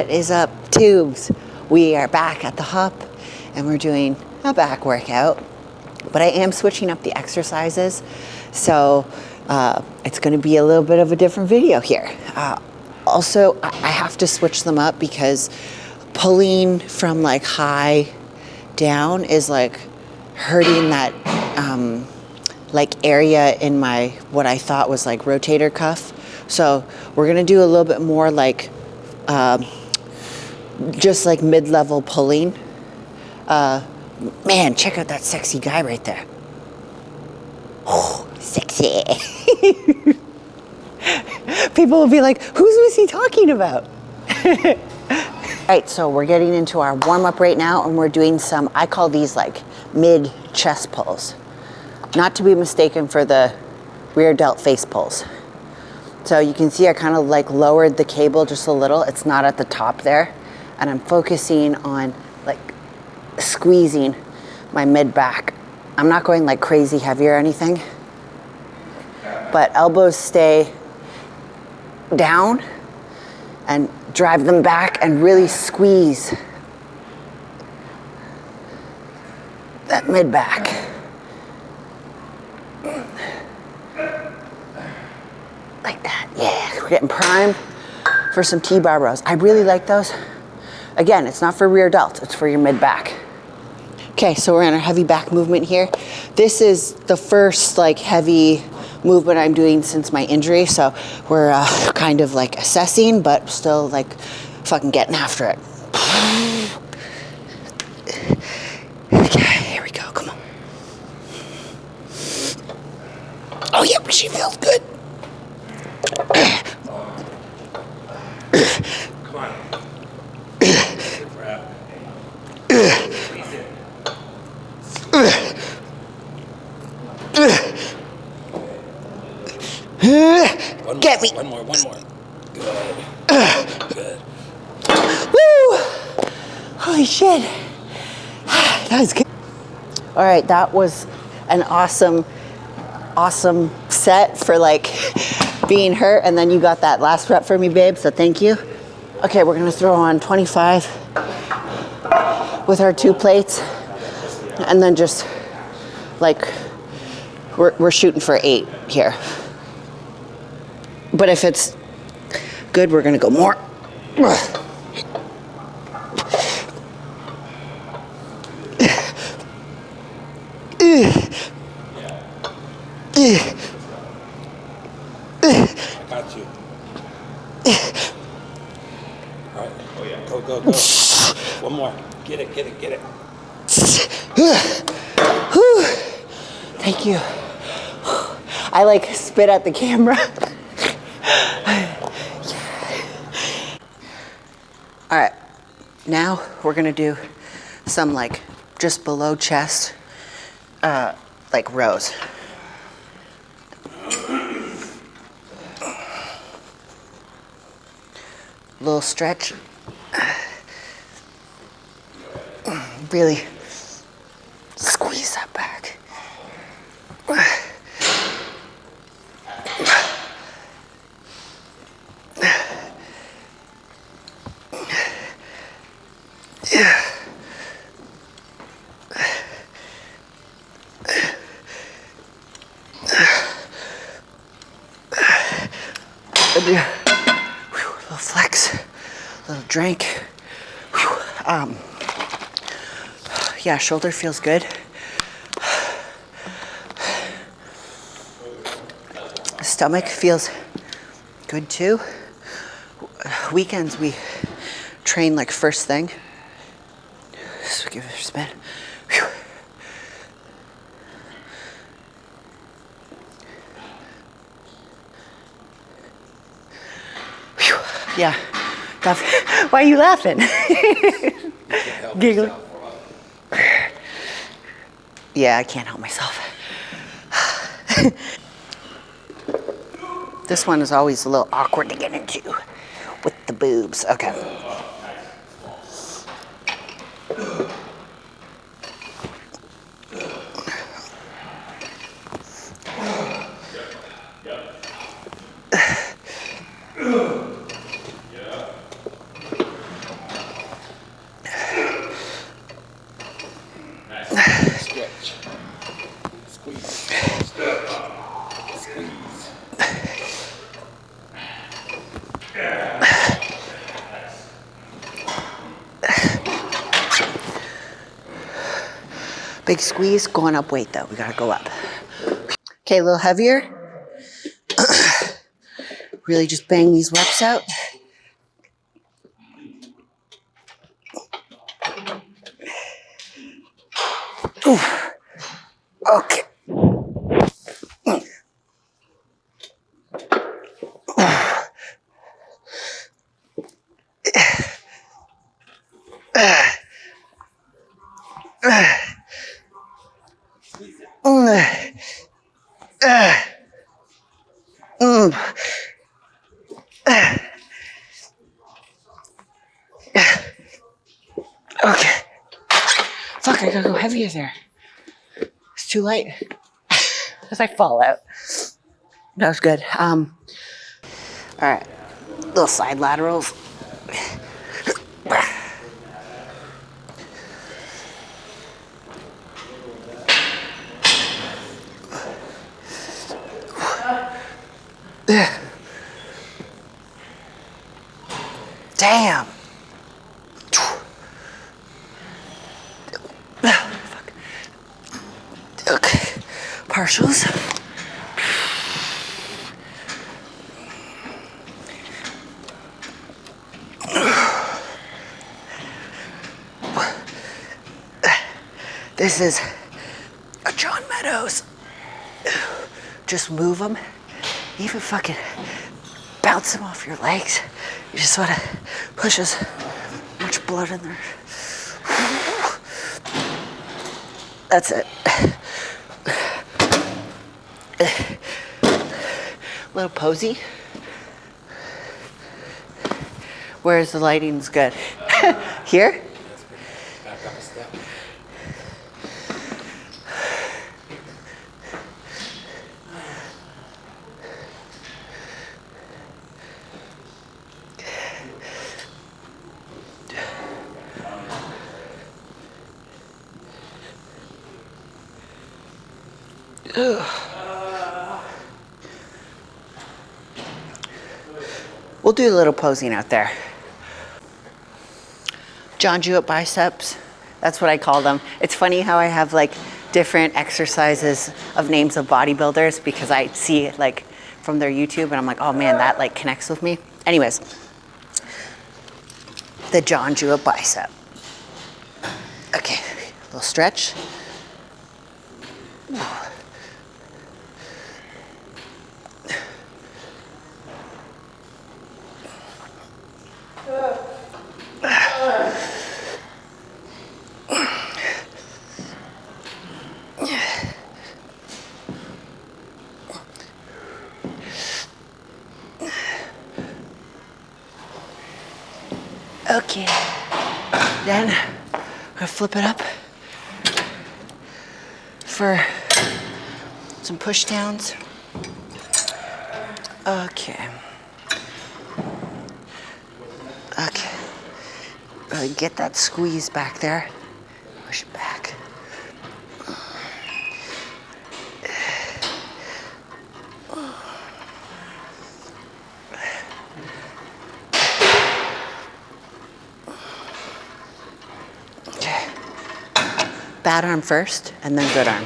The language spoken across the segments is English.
What is up, tubes? We are back at the hop and we're doing a back workout, but I am switching up the exercises, so it's going to be a little bit of a different video here. Also, I have to switch them up because pulling from like high down is like hurting that like area in my, what I thought was like rotator cuff. So we're gonna do a little bit more like just like mid-level pulling. Man, check out that sexy guy right there. Oh, sexy. People will be like, who's Missy talking about? All right, so we're getting into our warm-up right now, and we're doing some, I call these like mid-chest pulls. Not to be mistaken for the rear delt face pulls. So you can see I kind of like lowered the cable just a little. It's not at the top there. And I'm focusing on like squeezing my mid back. I'm not going like crazy heavy or anything, but elbows stay down and drive them back and really squeeze that mid back. Like that, yeah. We're getting primed for some T-bar rows. I really like those. Again, it's not for rear delt, it's for your mid back. Okay, so we're in a heavy back movement here. This is the first like heavy movement I'm doing since my injury, so we're kind of like assessing, but still like fucking getting after it. Okay, here we go, come on. Oh yep, she feels good. Come on. Good crap. Squeeze it. One Get more, me. One more. Good. Good. Woo! Holy shit. That was good. All right, that was an awesome set for like being hurt, and then you got that last rep for me, babe, so thank you. Okay, we're gonna throw on 25 with our 2 plates, and then just like we're shooting for 8 here. But if it's good, we're gonna go more. I got you. All right. Oh yeah. Go. One more. Get it. Thank you. I like spit at the camera. All right, now we're gonna do some like just below chest, like rows. Little stretch. Really squeeze that back. Little flex, little drink. Yeah, shoulder feels good. Stomach feels good too. Weekends we train like first thing. So give it a spin. Whew. Whew. Yeah. Why are you laughing? Giggling. Yeah, I can't help myself. This one is always a little awkward to get into with the boobs. Okay. Big squeeze, going up weight though. We gotta go up. Okay, a little heavier. Really just bang these reps out. Ooh. Okay. Okay. Fuck, I gotta go heavier there. It's too light. As I fall out. That was good. All right. Little side laterals. Damn. Okay. Partials. This is a John Meadows. Just move them. Even fucking bounce them off your legs. You just want to push as much blood in there. That's it. Little posy. Where's the lighting's good? Here? Back up a step. We'll do a little posing out there. John Jewett biceps, that's what I call them. It's funny how I have like different exercises of names of bodybuilders because I see it like from their YouTube and I'm like, oh man, that like connects with me. Anyways, the John Jewett bicep. Okay, a little stretch. Okay, then I'm gonna flip it up for some push downs. Okay. Okay. Really get that squeeze back there. Push it back. Bad arm first, and then good arm.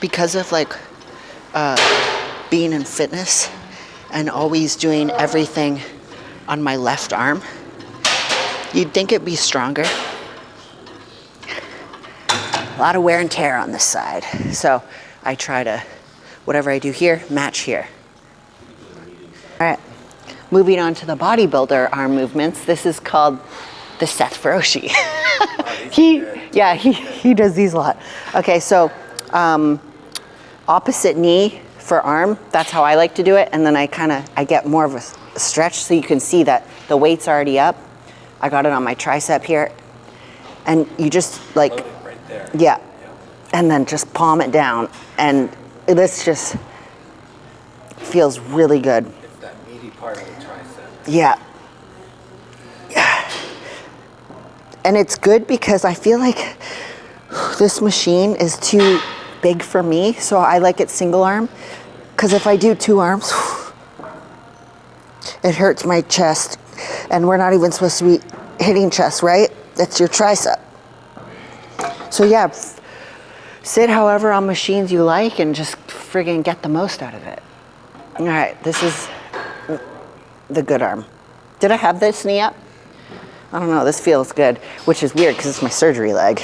Because of like being in fitness and always doing everything on my left arm, you'd think it'd be stronger. A lot of wear and tear on this side. So I try to, whatever I do here, match here. All right, moving on to the bodybuilder arm movements. This is called the Seth Feroshi. He does these a lot. Okay, so opposite knee for arm, that's how I like to do it. And then I get more of a stretch so you can see that the weight's already up. I got it on my tricep here. And you just like, Right there. yeah. And then just palm it down. And this just feels really good. It's that meaty part of the tricep. Yeah. And it's good because I feel like this machine is too big for me, so I like it single arm. Because if I do two arms, It hurts my chest. And we're not even supposed to be hitting chest, right? That's your tricep. So yeah, sit however on machines you like and just friggin' get the most out of it. All right, this is the good arm. Did I have this knee up? I don't know, this feels good, which is weird because it's my surgery leg.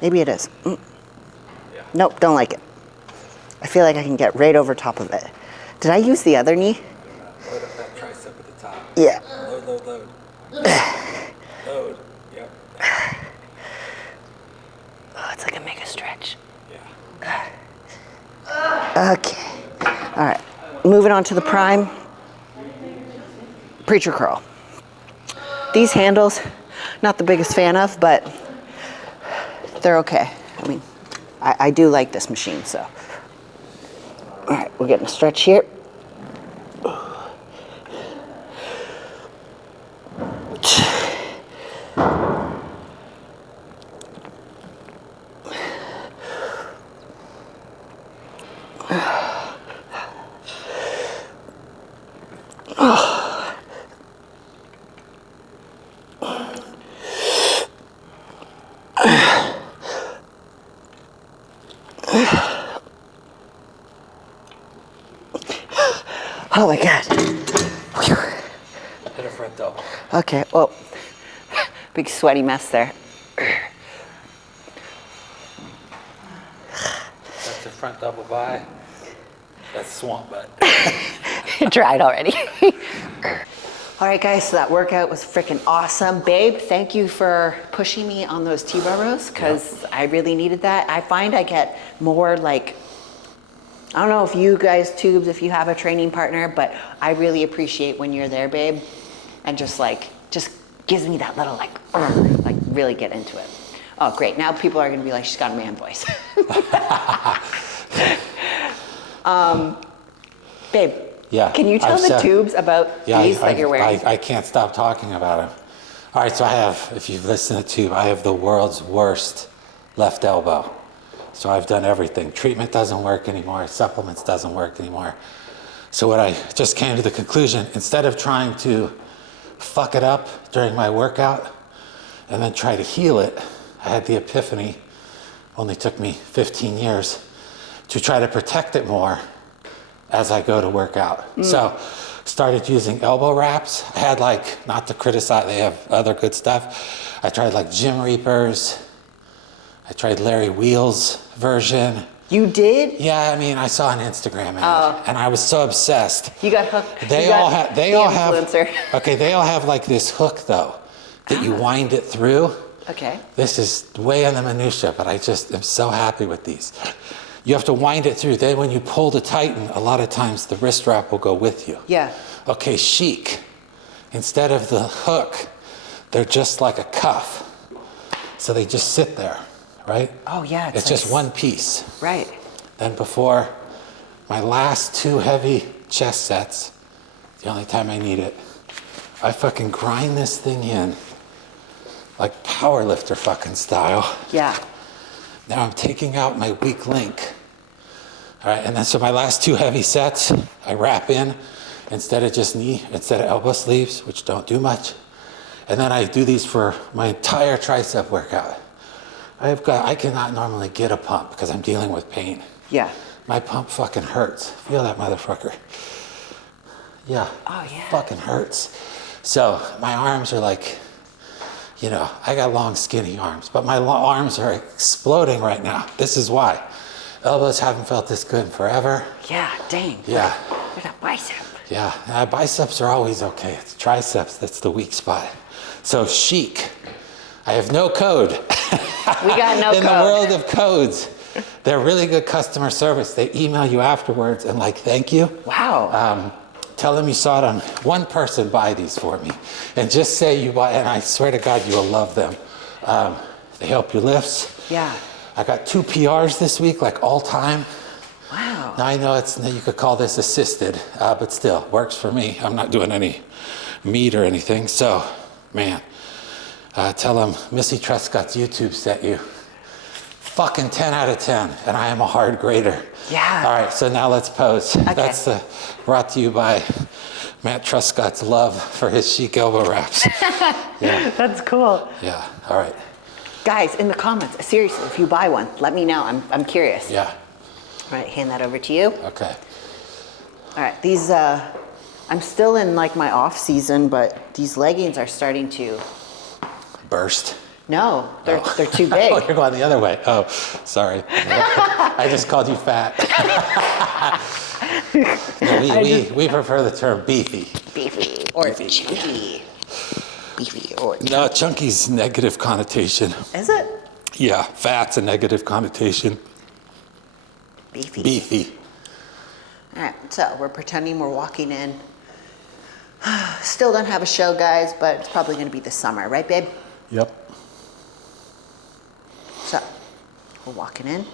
Maybe it is. Yeah. Nope, don't like it. I feel like I can get right over top of it. Did I use the other knee? Load up that tricep at the top. Yeah. Load, load, load. Load, yep. Oh, it's like a mega stretch. Yeah. Okay. All right, moving on to the prime. Preacher curl. These handles, not the biggest fan of, but they're okay. I mean, I do like this machine, so. All right, we're getting a stretch here. Oh my God. Hit a front double. Okay, well, big sweaty mess there. That's a front double by. That's swamp butt. It dried already. All right, guys, so that workout was freaking awesome. Babe, thank you for pushing me on those T-bar rows because I really needed that. I find I get more like, I don't know if you guys tubes, if you have a training partner, but I really appreciate when you're there, babe, and just gives me that little like really get into it. Oh, great. Now people are gonna be like, she's got a man voice. Babe, Yeah. can you tell the tubes about these that you're wearing? I can't stop talking about them. All right, so I have, if you've listened to Tube, I have the world's worst left elbow. So I've done everything. Treatment doesn't work anymore. Supplements doesn't work anymore. So what I just came to the conclusion, instead of trying to fuck it up during my workout and then try to heal it, I had the epiphany, only took me 15 years, to try to protect it more as I go to work out. So started using elbow wraps. I had like, not to criticize, they have other good stuff. I tried like Jim Reapers. I tried Larry Wheel's version. You did? Yeah, I mean, I saw an Instagram ad, and I was so obsessed. You got hooked. They you all got have. They the all influencer. have. Okay, they all have like this hook though, that you wind it through. Okay. This is way in the minutia, but I just am so happy with these. You have to wind it through. Then when you pull to tighten, a lot of times the wrist wrap will go with you. Yeah. Okay, chic. Instead of the hook, they're just like a cuff. So they just sit there, right? Oh yeah. It's just one piece. Right. Then before my last 2 heavy chest sets, the only time I need it, I fucking grind this thing in like powerlifter fucking style. Yeah. Now I'm taking out my weak link. All right, and then so my last 2 heavy sets, I wrap in instead of just knee, instead of elbow sleeves, which don't do much. And then I do these for my entire tricep workout. I cannot normally get a pump because I'm dealing with pain. Yeah. My pump fucking hurts. Feel that motherfucker. Yeah. Oh yeah. It fucking hurts. So my arms are like, you know, I got long skinny arms, but my arms are exploding right now. This is why. Elbows haven't felt this good in forever. Yeah, dang. Yeah. There's a bicep. Yeah, biceps are always okay. It's triceps that's the weak spot. So chic. I have no code. We got no code. In the world of codes, they're really good customer service. They email you afterwards and like, thank you. Wow. Tell them you saw it on one person buy these for me. And just say you buy, and I swear to God, you will love them. They help you lifts. Yeah. I got 2 PRs this week, like all time. Wow. Now I know you could call this assisted, but still, works for me. I'm not doing any meat or anything. So, man, tell them Missy Truscott's YouTube sent you. fucking 10 out of 10, and I am a hard grader. Yeah. All right, so now let's pose. Okay. That's brought to you by Matt Truscott's love for his chic elbow wraps. Yeah. That's cool. Yeah, all right. Guys, in the comments, seriously, if you buy one, let me know. I'm curious. Yeah. All right, hand that over to you. Okay. All right, these, I'm still in like my off season, but these leggings are starting to. Burst. No, they're too big. Oh, you're going the other way. Oh, sorry. I just called you fat. No, we prefer the term beefy. Beefy or chunky. Beefy or chunky. No, chunky's negative connotation. Is it? Yeah, fat's a negative connotation. Beefy. Beefy. All right, so we're pretending we're walking in. Still don't have a show, guys, but it's probably going to be this summer, right, babe? Yep. So, we're walking in.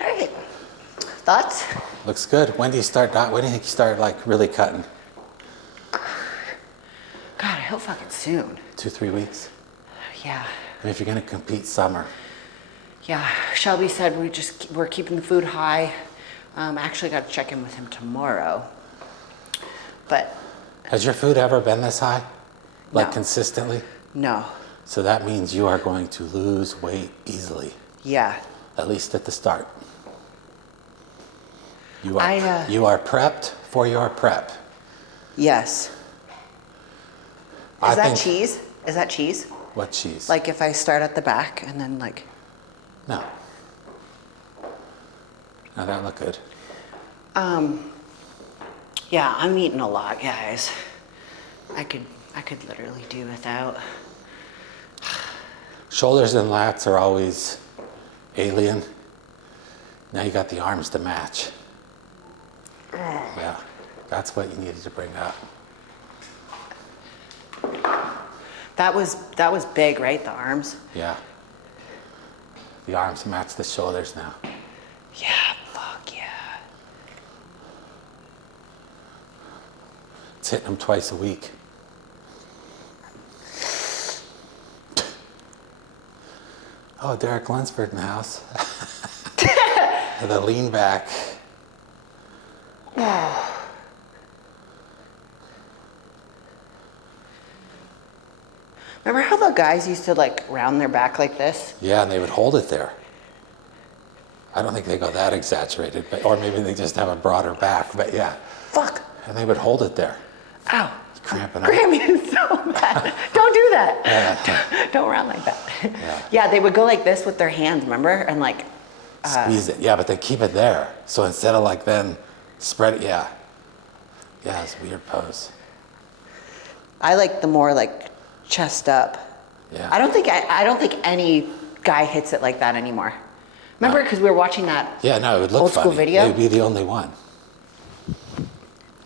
All right. Thoughts? Looks good. When do you think you start like really cutting? God, I hope fucking soon. 2-3 weeks? Yeah. And if you're gonna compete summer. Yeah, Shelby said we're keeping the food high. I actually got to check in with him tomorrow. But Has your food ever been this high? Like No. consistently? no. So that means you are going to lose weight easily, Yeah. at least at the start. You are, I, you are prepped for your prep. Yes. I Is that think- cheese? Is that cheese? What cheese? Like if I start at the back and then like. No. No, that look good. Yeah, I'm eating a lot, guys. I could literally do without. Shoulders and lats are always alien. Now you got the arms to match. Yeah, that's what you needed to bring up. That was big, right? The arms. Yeah. The arms match the shoulders now. Yeah, fuck yeah. It's hitting them twice a week. Oh, Derek Lunsford in the house. The lean back. Remember how the guys used to like round their back like this? Yeah, and they would hold it there. I don't think they go that exaggerated, but or maybe they just have a broader back, but yeah. Fuck. And they would hold it there. Ow. Cramping up. Grammy is so bad. Don't do that. Don't round like that. Yeah, they would go like this with their hands, remember? And like. Squeeze it. Yeah, but they keep it there. So instead of like then spread it, yeah. Yeah, it's a weird pose. I like the more like chest up. Yeah. I don't think any guy hits it like that anymore. Remember, because we were watching that. Yeah, no, it would look Old funny. school video? It would be the only one.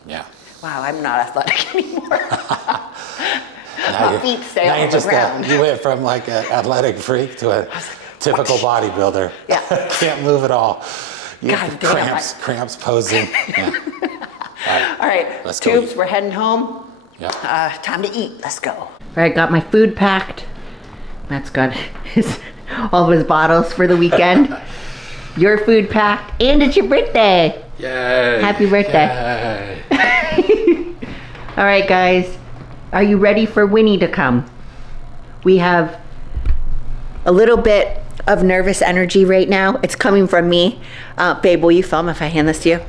Yeah. Wow, I'm not athletic anymore. Now My feet stay now on you're the just ground. you went from like an athletic freak to a typical bodybuilder. Yeah. Can't move at all. You God have damn, cramps posing. Yeah. All right, Let's go Tubes, eat. we're heading home. Yeah. Time to eat. Let's go. All right, got my food packed. Matt's got all of his bottles for the weekend. Your food packed, and it's your birthday. Yay. Happy birthday. Yay. All right, guys, are you ready for Winnie to come? We have a little bit of nervous energy right now. It's coming from me. Babe, will you film if I hand this to you?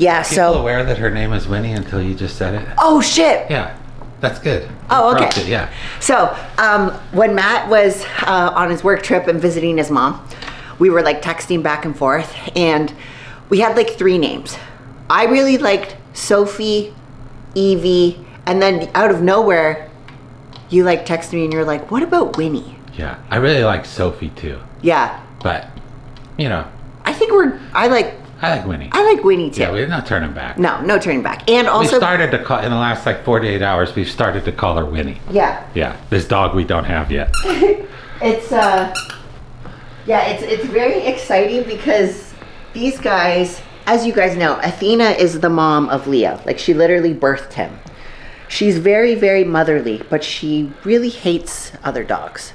Yeah, People so. aware that her name is Winnie until you just said it? Oh, shit. Yeah, that's good. Oh, okay. Corrected, yeah. So, when Matt was on his work trip and visiting his mom, we were like texting back and forth, and we had like 3 names. I really liked Sophie, Evie, and then out of nowhere, you like texted me and you're like, what about Winnie? Yeah, I really like Sophie too. Yeah. But, you know. I like Winnie. I like Winnie too. Yeah, we're not turning back. No turning back. And also, we started to call, in the last like 48 hours, we've started to call her Winnie. Yeah. Yeah, this dog we don't have yet. It's it's very exciting because these guys, as you guys know, Athena is the mom of Leo. Like, she literally birthed him. She's very, very motherly, but she really hates other dogs.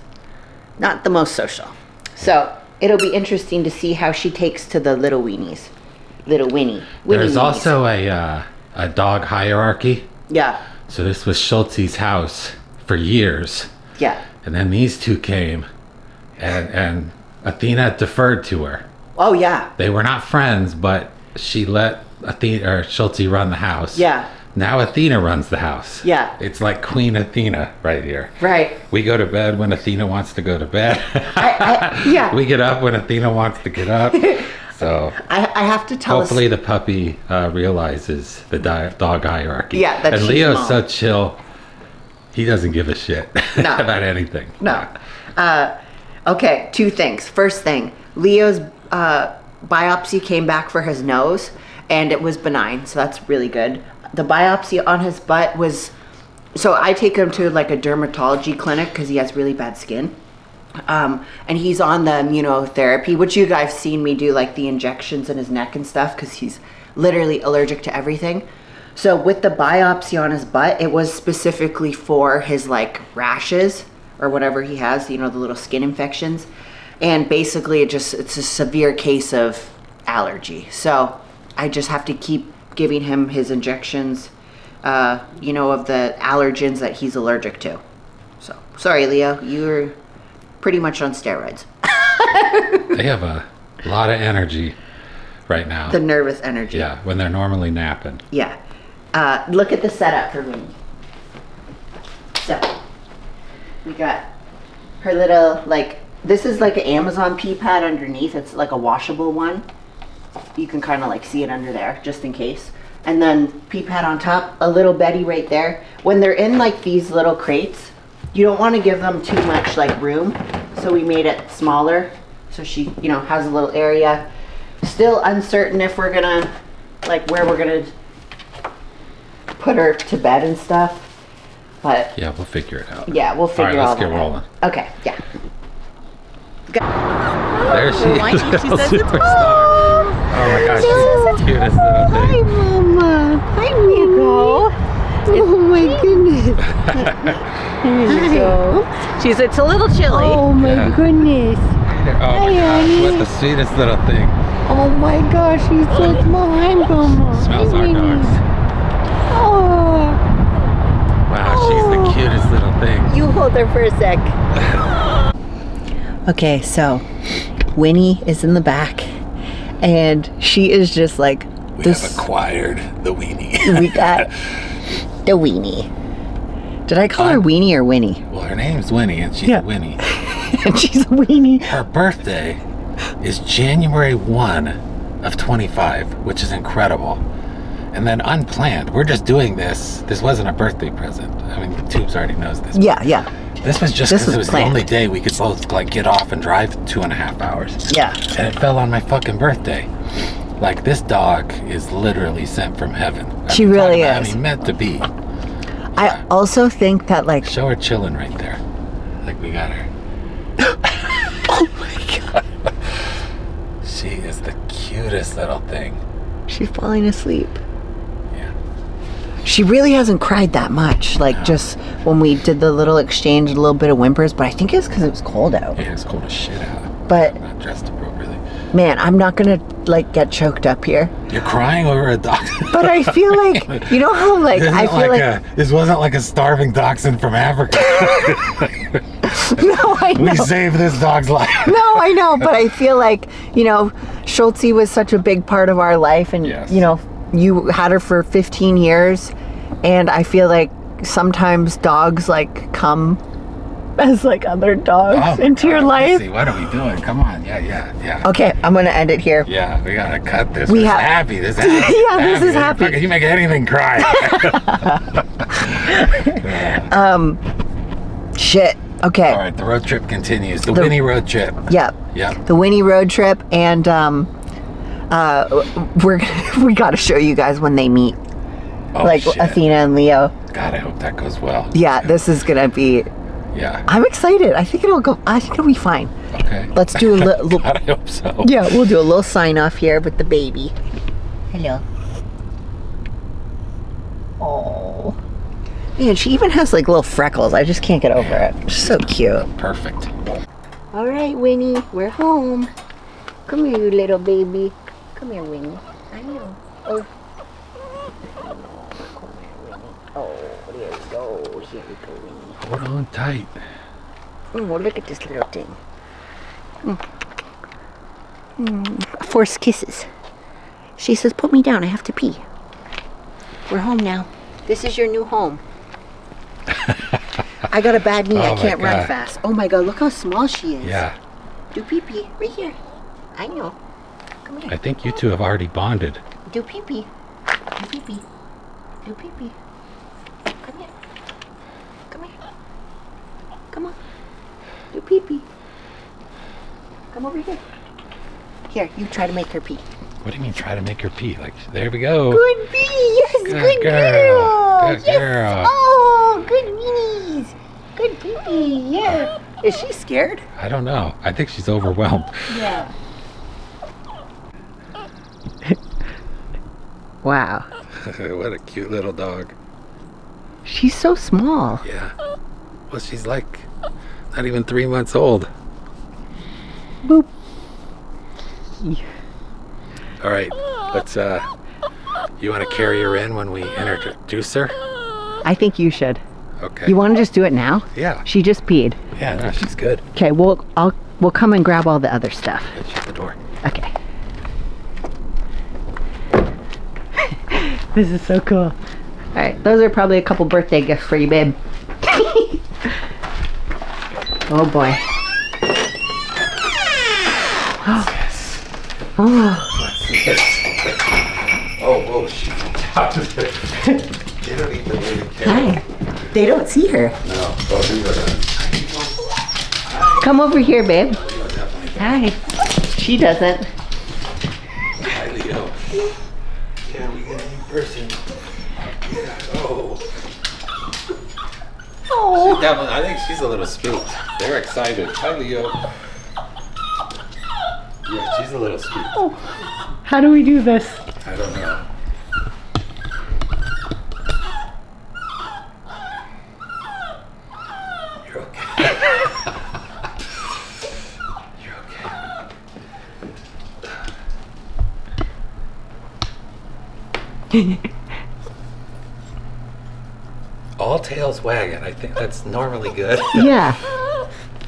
Not the most social. So it'll be interesting to see how she takes to the little weenies. Little Winnie. There's also a dog hierarchy. Yeah. So this was Schultze's house for years. Yeah. And then these 2 came, and Athena deferred to her. Oh, yeah. They were not friends, but she let Schulte run the house. Yeah. Now Athena runs the house. Yeah. It's like Queen Athena right here. Right. We go to bed when Athena wants to go to bed. Yeah. We get up when Athena wants to get up. So I have to tell hopefully the puppy realizes the dog hierarchy. Yeah, that and she's Leo's mom. so chill. He doesn't give a shit No. about anything. No. Okay, 2 things. First thing, Leo's biopsy came back for his nose, and it was benign, so that's really good. The biopsy on his butt was, so I take him to like a dermatology clinic because he has really bad skin. And he's on the immunotherapy, which you guys seen me do, like the injections in his neck and stuff, because he's literally allergic to everything. So with the biopsy on his butt, it was specifically for his like rashes or whatever he has, the little skin infections. And basically it's a severe case of allergy. So I just have to keep giving him his injections, of the allergens that he's allergic to. So sorry, Leo, you're pretty much on steroids. They have a lot of energy right now. The nervous energy. Yeah, when they're normally napping. Yeah. Look at the setup for Winnie. So, we got her little, this is like an Amazon pee pad underneath. It's like a washable one. You can kind of see it under there, just in case. And then pee pad on top, a little Betty right there. When they're in these little crates, you don't want to give them too much room. So we made it smaller. So she, has a little area. Still uncertain if we're gonna, where we're gonna put her to bed and stuff. But yeah, we'll figure it out. yeah, we'll figure all all right, let's that get rolling. out. Okay, yeah. There she is. She says it's Superstar. Oh my gosh, she's the cutest little Hi, thing. Mama. Hi, Nico. Oh my goodness. There you go. It's a little chilly. Oh my Yeah. goodness. Oh my Hi, gosh, honey. what the sweetest little thing. Oh my gosh, she's so small. Hi, Mama. Smells Hi, our Winnie. dogs. Oh. Wow, she's the cutest little thing. You hold her for a sec. Okay, so Winnie is in the back, and she is just We have acquired the weenie. we got the weenie. Did I call her Weenie or Winnie? Well, her name's Winnie, and she's Yeah. a Winnie. And she's a weenie. Her birthday is January 1 of 25, which is incredible. And then unplanned, we're just doing this. This wasn't a birthday present. I mean, Tubes already knows this. Yeah, yeah, This was just This because it was was planned. the only day we could both get off and drive 2.5 hours. yeah. And it fell on my fucking birthday. This dog is literally sent from heaven. She really I is. mean, meant to be. I also think that Show her chilling right there. We got her. oh my god, She is the cutest little thing. she's falling asleep. Yeah. She really hasn't cried that much. Just when we did the little exchange, a little bit of whimpers, but I think it's because it was cold out. Yeah, it's cold as shit out. But I'm not dressed appropriately. man, I'm not gonna get choked up here. You're crying over a dog. But I feel like, you know how This isn't I feel like this wasn't like a starving dachshund from Africa. no, I know. We saved this dog's life. No, I know, but I feel like, Schultze was such a big part of our life, and Yes. you had her for 15 years, and I feel like sometimes dogs like come as like other dogs into your life. Missy, what are we doing? Come on. Yeah. Okay, I'm gonna end it here. Yeah, we gotta cut this. We This is have- happy. This is happy. Yeah, this is happy. Fucking, you make anything cry. Shit. Okay. All right, the road trip continues. The WINNIE road trip. Yep. Yep. The WINNIE road trip, and we got to show you guys when they meet, Oh, like shit. Athena and Leo. God, I hope that goes well. Yeah, this is gonna be. Yeah. I'm excited. I think it'll go. I think it'll be fine. Okay. Let's do a little. God, I hope so. Yeah, we'll do a little sign off here with the baby. Hello. Oh. Man, she even has like little freckles. I just can't get over it. She's so cute. Perfect. All right, Winnie, we're home. Come here, you little baby. Come here, Winnie. I know. Oh. Oh, there we go. Here we go, Winnie. Hold on tight. Oh, look at this little thing. Forced kisses. She says, "Put me down. I have to pee." We're home now. This is your new home. I got a bad knee. Oh I my can't run God. fast. Oh my God! Look how small she is. Yeah. Do pee-pee right here. I know. Come here. I think you two have already bonded. Do pee-pee. Do pee-pee. Do pee-pee. Come here. Come here. Come on. Do pee-pee. Come over here. Here, you try to make her pee. What do you mean try to make her pee? Like, there we go. Good bee. Yes, good girl. Good Yes. girl. Oh, good weenies. Good pee-pee. Yeah. Is she scared? I don't know. I think she's overwhelmed. Yeah. Wow. What a cute little dog. She's so small. Yeah. Well, she's like not even 3 months old. Boop. All right. Let's, you want to carry her in when we introduce her? I think you should. Okay. You want to just do it now? Yeah. She just peed. Yeah, no, she's good. Okay, we'll come and grab all the other stuff. Shut the door. Okay. This is so cool. All right, those are probably a couple birthday gifts for you, babe. Oh boy. Oh. Oh, she They don't even really care. Hi. They don't see her. No. Oh, these are Come over here, babe. definitely. Hi. She doesn't. Hi, Leo. Yeah, we got a new person. Yeah. Oh. Oh. Definitely, I think she's a little spooked. They're excited. Hi, Leo. Yeah, she's a little spooked. How do we do this? I don't know. You're okay. You're okay. All tails wagging. I think that's normally good. Yeah.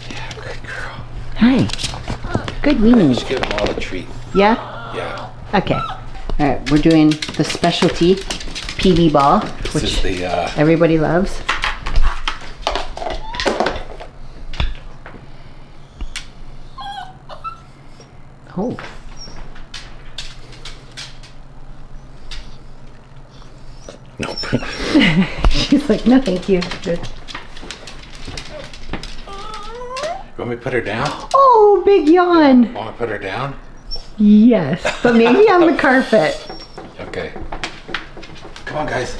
Yeah, good girl. Hi. Good We weenies. should give them all a treat. Yeah? Yeah. Okay. All right, we're doing the specialty PB ball, This which is the everybody loves. Oh. nope. She's like, no, thank you. Good. Want me to put her down? Oh, big yawn. Want to put her down? Yes, but maybe on the carpet. Okay. Come on, guys.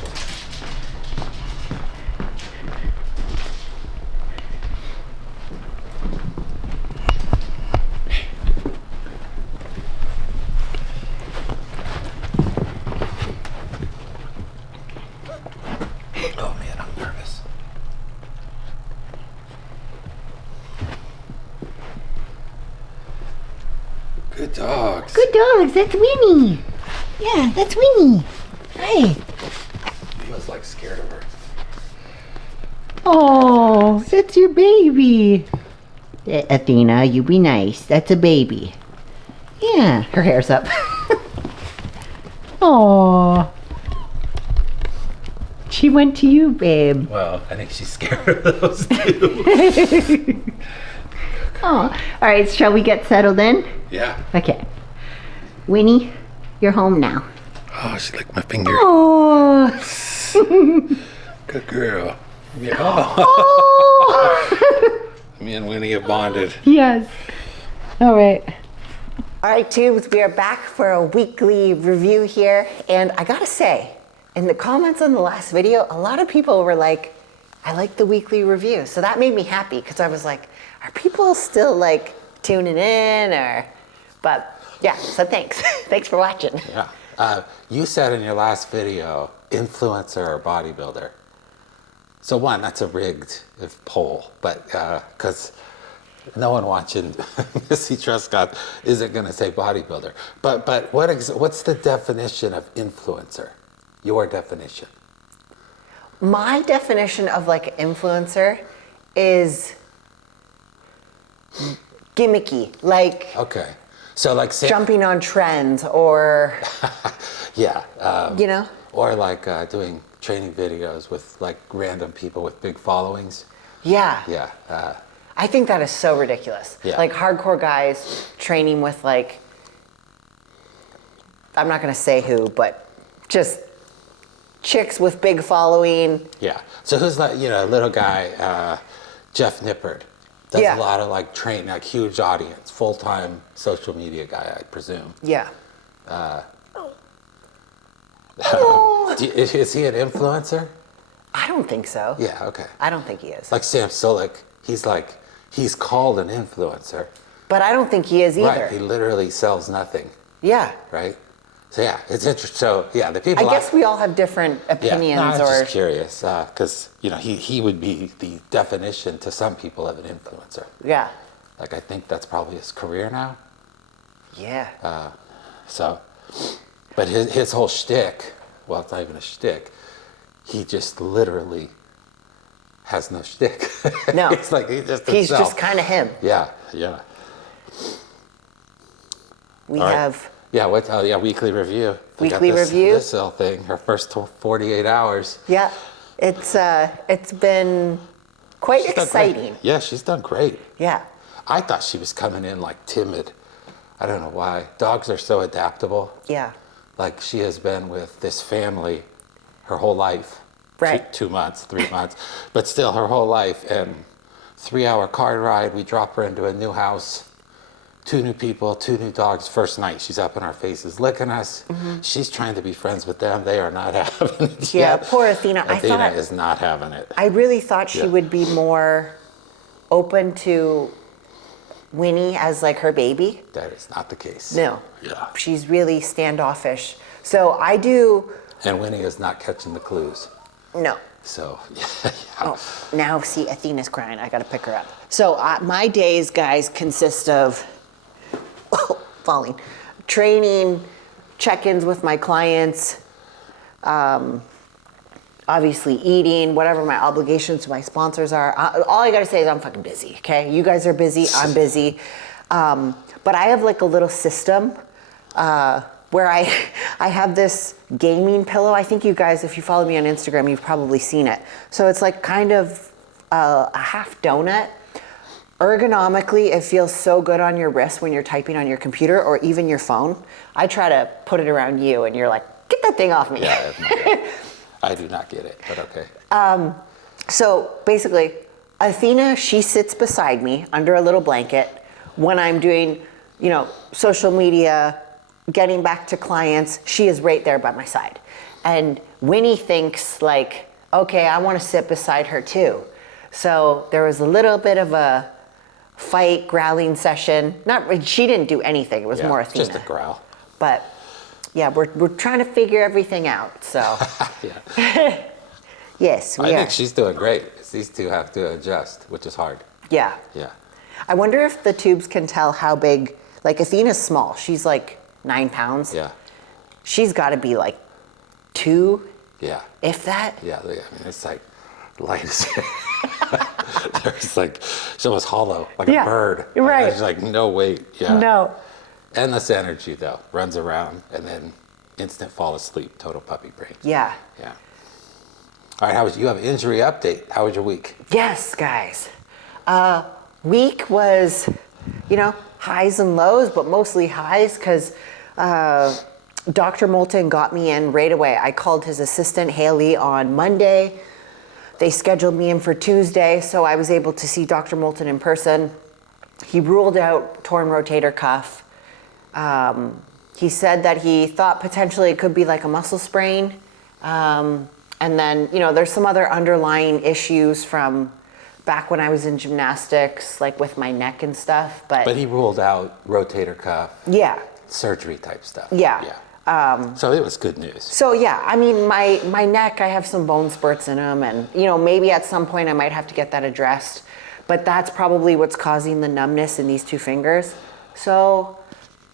Oh man, I'm nervous. Good dogs. Good dogs. That's Winnie. Yeah, that's Winnie. Hi. He was like scared of her. Oh, that's your baby. Athena, you be nice. That's a baby. Yeah, her hair's up. Oh. She went to you, babe. Well, I think she's scared of those too. Oh. All right, shall we get settled in? Yeah. Okay. Winnie, you're home now. Oh, she licked my finger. Oh. Good girl. Yeah. Oh. Me and Winnie have bonded. Yes. All right. All right, tubes, we are back for a weekly review here. And I gotta say, in the comments on the last video, a lot of people were like, I like the weekly review. So that made me happy because I was like, are people still like tuning in or, but yeah, so thanks. Thanks for watching. Yeah. You said in your last video, influencer or bodybuilder. So one, that's a rigged poll, but because no one watching Missy Truscott isn't going to say bodybuilder. But what's the definition of influencer? Your definition. My definition of like influencer is gimmicky, like Okay. So like jumping on trends or, yeah. you know? Or like doing training videos with like random people with big followings. Yeah. Yeah. I think that is so ridiculous. Yeah. Like hardcore guys training with like, I'm not gonna say who, but just chicks with big following. Yeah. So who's like, you know, little guy, Jeff Nippard, does Yeah. a lot of like training, like huge audience, full-time social media guy, I presume. Yeah. Is he an influencer? I don't think so. Yeah, okay. I don't think he is. Like Sam Sulek, he's called an influencer. But I don't think he is either. Right, he literally sells nothing, Yeah. right? So yeah, it's interesting. So yeah, the people. I guess we all have different Yeah, opinions no, I was or just curious because you know he would be the definition to some people of an influencer. yeah. Like I think that's probably his career now. Yeah. So, but his whole shtick, well, it's not even a shtick. He just literally has no shtick. No. He's like he's just He's himself. just kind of him. Yeah, yeah. We All right. have Yeah, what? Oh, yeah, weekly review. We got Weekly this, review? This little thing, her first 48 hours. yeah. It's been quite She's done exciting. great. Yeah, she's done great. Yeah. I thought she was coming in like timid. I don't know why. Dogs are so adaptable. Yeah. Like she has been with this family her whole life. Right. 2 months, 3 months, but still her whole life. And 3-hour car ride, we drop her into a new house. 2 new people, 2 new dogs. First night, she's up in our faces, licking us. She's trying to be friends with them. They are not having it Yeah, yet. poor Athena. Athena is not having it. I really thought she Yeah. would be more open to Winnie as like her baby. That is not the case. No. Yeah. She's really standoffish. So I do, And Winnie is not catching the clues. no. So, yeah. Oh, now see, Athena's crying. I gotta pick her up. So my days, guys, consist of falling, training, check-ins with my clients, obviously eating, whatever my obligations to my sponsors are. All I gotta say is I'm fucking busy, okay? You guys are busy, I'm busy. But I have like a little system where I have this gaming pillow. I think you guys, if you follow me on Instagram, you've probably seen it. So it's like kind of a half donut. Ergonomically, it feels so good on your wrist when you're typing on your computer or even your phone. I try to put it around you and you're like, get that thing off me. Yeah, I do not get it, but okay. So basically, Athena, she sits beside me under a little blanket when I'm doing, you know, social media, getting back to clients. She is right there by my side. And Winnie thinks like, okay, I want to sit beside her too. So there was a little bit of a fight, growling session. She didn't do anything. It was Yeah, more Athena. just a growl. But yeah, we're trying to figure everything out. So Yeah. yes, we I are. think she's doing great. These two have to adjust, which is hard. Yeah. Yeah. I wonder if the tubes can tell how big, like Athena's small. She's like 9 pounds. Yeah. She's got to be like 2, Yeah. if that. Yeah. I mean, it's like light as there's like, she's almost hollow, like Yeah, a bird. right. There's like no weight. Yeah. No. Endless energy though, runs around and then instant fall asleep, total puppy brain. Yeah. Yeah. All right, you have an injury update. How was your week? Yes, guys. Week was, highs and lows, but mostly highs because Dr. Moulton got me in right away. I called his assistant, Haley, on Monday. They scheduled me in for Tuesday, so I was able to see Dr. Moulton in person. He ruled out torn rotator cuff. He said that he thought potentially it could be like a muscle sprain. And then, there's some other underlying issues from back when I was in gymnastics, like with my neck and stuff. But he ruled out rotator cuff. Yeah. Surgery type stuff. Yeah. So it was good news. So yeah, I mean, my neck, I have some bone spurts in them, and maybe at some point I might have to get that addressed. But that's probably what's causing the numbness in these two fingers. So,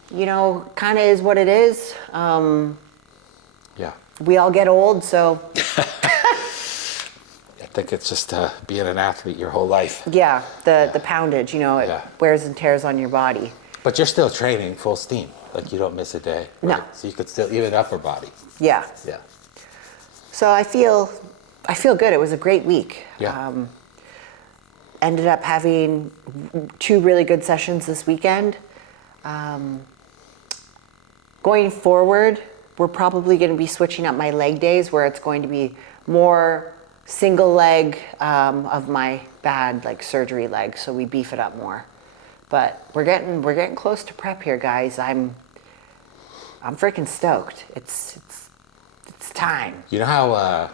kind of is what it is. Yeah. We all get old, so. I think it's just being an athlete your whole life. Yeah, the poundage, it wears and tears on your body. But you're still training full steam. Like you don't miss a day. Right? No. So you could still, even upper body. Yeah. Yeah. So I feel good. It was a great week. Yeah. Ended up having 2 really good sessions this weekend. Going forward, we're probably going to be switching up my leg days where it's going to be more single leg of my bad surgery leg. So we beef it up more. But we're getting close to prep here, guys. I'm freaking stoked. It's time. You know how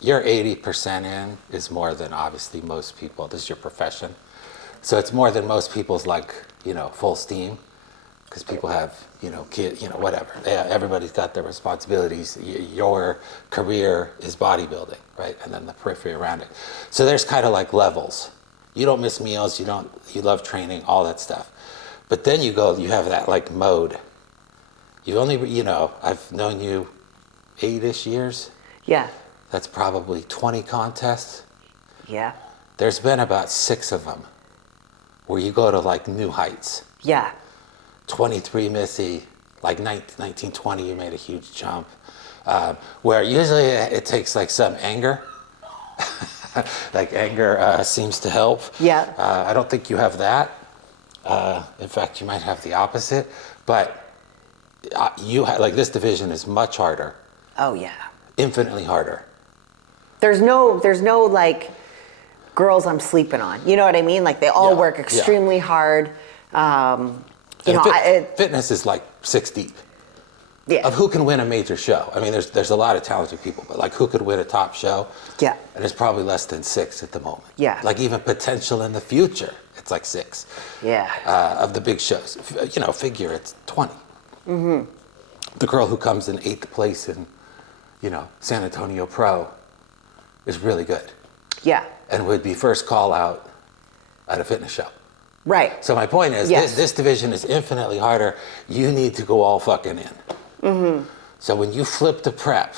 you're 80% in is more than obviously most people. This is your profession. So it's more than most people's full steam, because people have, kids, whatever. Everybody's got their responsibilities. Your career is bodybuilding, right? And then the periphery around it. So there's kind of levels. You don't miss meals, you love training, all that stuff. But then you have that mode. You only, I've known you 8-ish years. Yeah. That's probably 20 contests. Yeah. There's been about 6 of them where you go to new heights. Yeah. 23 Missy, 1920 you made a huge jump. Where usually it takes some anger. Anger seems to help. Yeah. I don't think you have that. In fact, you might have the opposite. But this division is much harder. Oh yeah. Infinitely harder. There's no girls I'm sleeping on. You know what I mean? They all work extremely hard. Fitness is 6 deep. Yeah. Of who can win a major show. I mean, there's a lot of talented people, but who could win a top show? Yeah. And it's probably less than 6 at the moment. Yeah. Even potential in the future, it's 6. Yeah. Of the big shows. Figure it's 20. Mm-hmm. The girl who comes in 8th place in, San Antonio Pro is really good. Yeah. And would be first call out at a fitness show. Right. So my point is, this division is infinitely harder. You need to go all fucking in. Mm-hmm. So when you flip to prep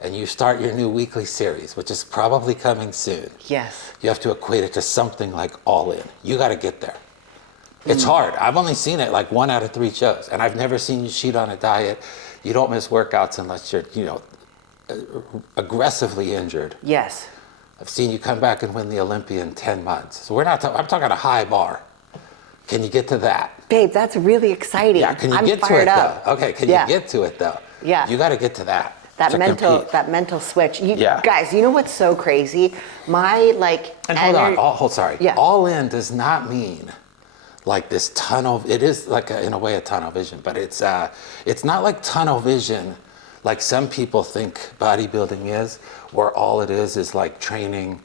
and you start your new weekly series, which is probably coming soon, yes, you have to equate it to something like all in. You got to get there. It's hard. I've only seen it 1 out of 3 shows, and I've never seen you cheat on a diet. You don't miss workouts unless you're, aggressively injured. Yes. I've seen you come back and win the Olympia in 10 months. So I'm talking a high bar. Can you get to that? Babe, that's really exciting. Yeah, can you I'm get to fired it up. though? Okay, can you get to it though? Yeah. You got to get to that. That to mental switch. Yeah. Guys, you know what's so crazy? My And hold on. Sorry. Yeah. All in does not mean this tunnel. It is in a way a tunnel vision, but it's not like tunnel vision like some people think bodybuilding is, where all it is training,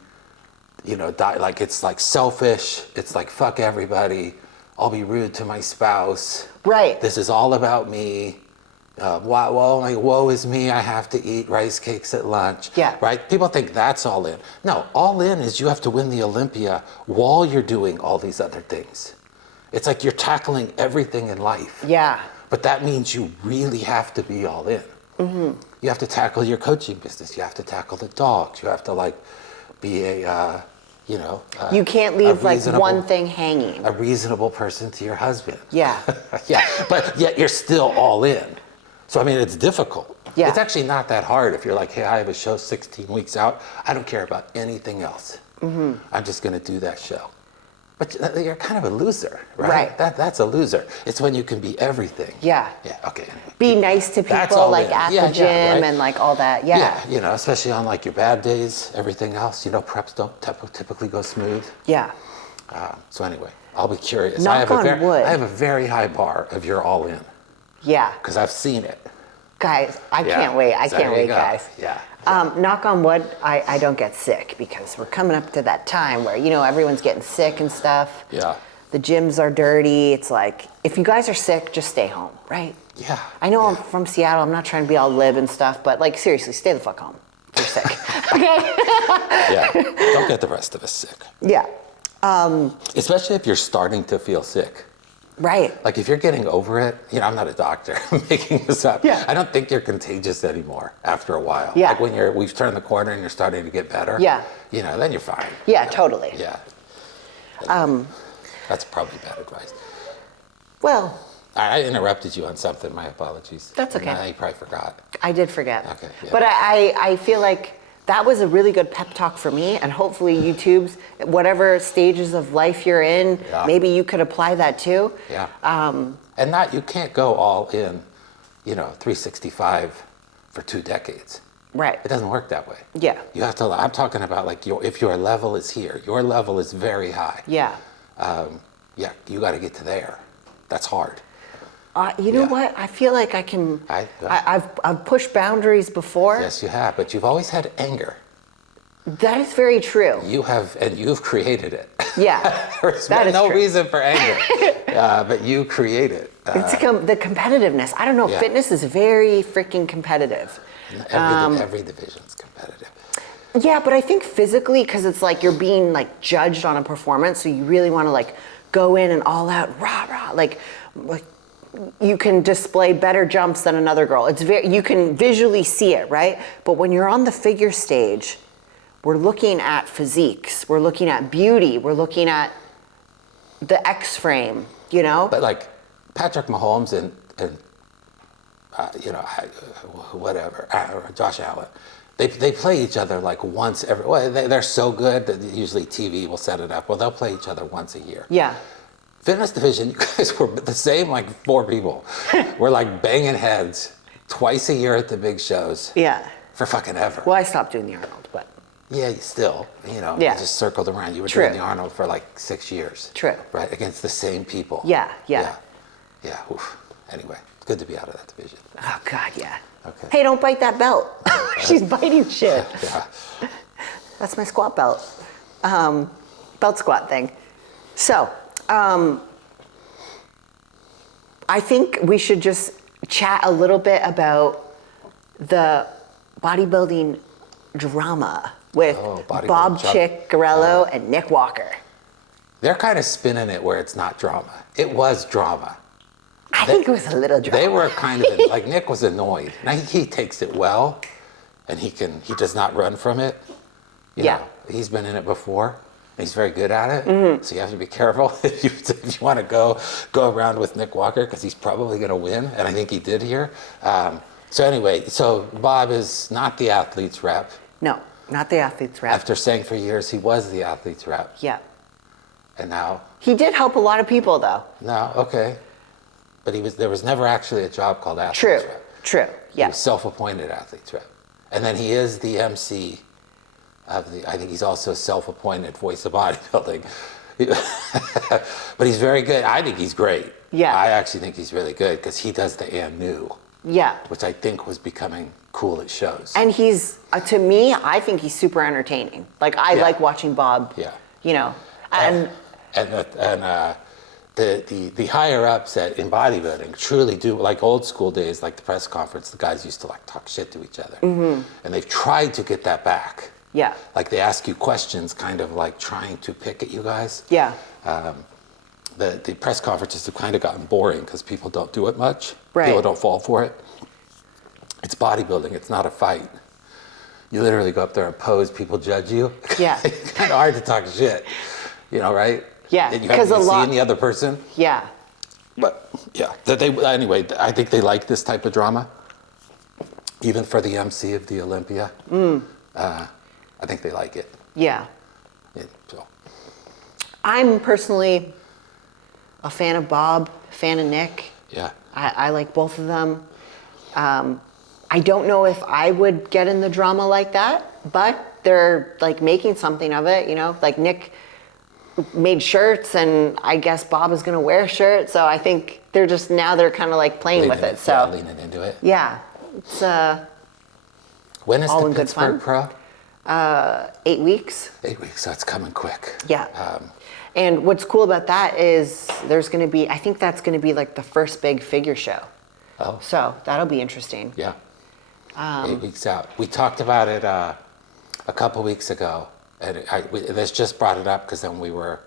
it's selfish. It's fuck everybody. I'll be rude to my spouse. Right. This is all about me. Woe is me. I have to eat rice cakes at lunch. Yeah. Right? People think that's all in. No, all in is you have to win the Olympia while you're doing all these other things. It's you're tackling everything in life. Yeah. But that means you really have to be all in. Mm-hmm. You have to tackle your coaching business. You have to tackle the dogs. You have to be a, you can't leave one thing hanging. A reasonable person to your husband. Yeah. Yeah, but yet you're still all in. So, I mean, it's difficult. Yeah. It's actually not that hard if you're like, hey, I have a show 16 weeks out. I don't care about anything else. I'm just going to do that show. But you're kind of a loser, right? That's a loser. It's when you can be everything. Yeah. Yeah, okay. Be nice to people like at the gym and like all that. Yeah. Yeah, you know, especially on like your bad days, everything else, you know, preps don't typically go smooth. Yeah. So anyway, I'll be curious. Knock on wood. I have a very high bar of your all in. Yeah. Because I've seen it. Guys, I can't wait. I can't wait, guys. Yeah. Knock on wood, I don't get sick because we're coming up to that time where, you know, everyone's getting sick and stuff. Yeah. The gyms are dirty. It's like, if you guys are sick, just stay home, right? Yeah. I know I'm from Seattle. I'm not trying to be all lib and stuff, but like, seriously, stay the fuck home if you're sick. Okay? Yeah. Don't get the rest of us sick. Yeah. Especially if you're starting to feel sick. Right. Like if you're getting over it, you know, I'm not a doctor, I'm making this up. Yeah. I don't think you're contagious anymore after a while. Yeah. Like when we've turned the corner and you're starting to get better. Yeah. You know, then you're fine. Yeah, totally. Yeah. That's probably bad advice. Well, I interrupted you on something, my apologies. That's okay. No, you probably forgot. I did forget. Okay, yeah. But I feel like that was a really good pep talk for me, and hopefully YouTube's, whatever stages of life you're in, maybe you could apply that too. Yeah. And you can't go all in, you know, 365 for 2 decades. Right. It doesn't work that way. Yeah. You have to, I'm talking about like if your level is here, your level is very high. Yeah. Yeah, you got to get to there. That's hard. You know what? I feel like I can. I've pushed boundaries before. Yes, you have, but you've always had anger. That is very true. You have, and you've created it. Yeah, There's that been is no true. reason for anger, but you create it. It's the competitiveness. I don't know. Yeah. Fitness is very freaking competitive. Every division's competitive. Yeah, but I think physically, because it's like you're being like judged on a performance, so you really want to like go in and all out, rah rah, like you can display better jumps than another girl. It's you can visually see it, right? But when you're on the figure stage, we're looking at physiques, we're looking at beauty, we're looking at the X frame, you know? But like Patrick Mahomes and you know, whatever, Josh Allen, they play each other like once every, well, they're so good that usually TV will set it up. Well, they'll play each other once a year. Yeah. Fitness division, you guys were the same, like 4 people. We're like banging heads twice a year at the big shows. Yeah. For fucking ever. Well, I stopped doing the Arnold, but. Yeah, you still, you know, Yeah. you just circled around. You were True. doing the Arnold for like 6 years. True. Right, against the same people. Yeah. Yeah. Oof. Anyway, it's good to be out of that division. Oh, God, yeah. Okay. Hey, don't bite that belt. She's biting shit. Yeah. That's my squat belt. Belt squat thing. So, I think we should just chat a little bit about the bodybuilding drama with bodybuilding Bob drama. Ciccarello and Nick Walker. They're kind of spinning it where it's not drama. It was drama. I think it was a little drama. They were kind of, like Nick was annoyed. Now he takes it well, and he does not run from it. You know, he's been in it before. He's very good at it, so you have to be careful if you want to go around with Nick Walker, because he's probably going to win, and I think he did here. So anyway, so Bob is not the athlete's rep. No, not the athlete's rep. After saying for years he was the athlete's rep. Yeah. And now? He did help a lot of people, though. No, okay. But there was never actually a job called athlete's True, rep. true, He yeah. was self-appointed athlete's rep. And then he is the MC of I think he's also self-appointed voice of bodybuilding. But he's very good. I think he's great. Yeah. I actually think he's really good because he does the and new, Yeah. which I think was becoming cool at shows. And he's, to me, I think he's super entertaining. Like, I like watching Bob, you know. And the higher ups in bodybuilding truly do, like old school days, like the press conference, the guys used to like talk shit to each other. And they've tried to get that back. yeah. Like they ask you questions kind of like trying to pick at you guys. Yeah. The press conferences have kind of gotten boring because people don't do it much. Right. People don't fall for it. It's bodybuilding, it's not a fight. You literally go up there and pose, people judge you. Yeah. It's kind of hard to talk shit, you know, right? Yeah, And you have 'cause to a see lot- the other person. Yeah. But Yeah. Anyway, I think they like this type of drama. Even for the MC of the Olympia. I think they like it. Yeah. So. I'm personally a fan of Bob, fan of Nick. Yeah. I like both of them. I don't know if I would get in the drama like that, but they're like making something of it, you know, like Nick made shirts and I guess Bob is going to wear a shirt. So I think they're just, now they're kind of like playing with it. So leaning into it. Yeah. It's when is all the in good Pittsburgh fun. Pro? 8 weeks. 8 weeks, so it's coming quick. Yeah. And what's cool about that is there's going to be, I think that's going to be like the first big figure show. Oh. So that'll be interesting. Yeah. 8 weeks out. We talked about it a couple weeks ago. And this just brought it up because then we were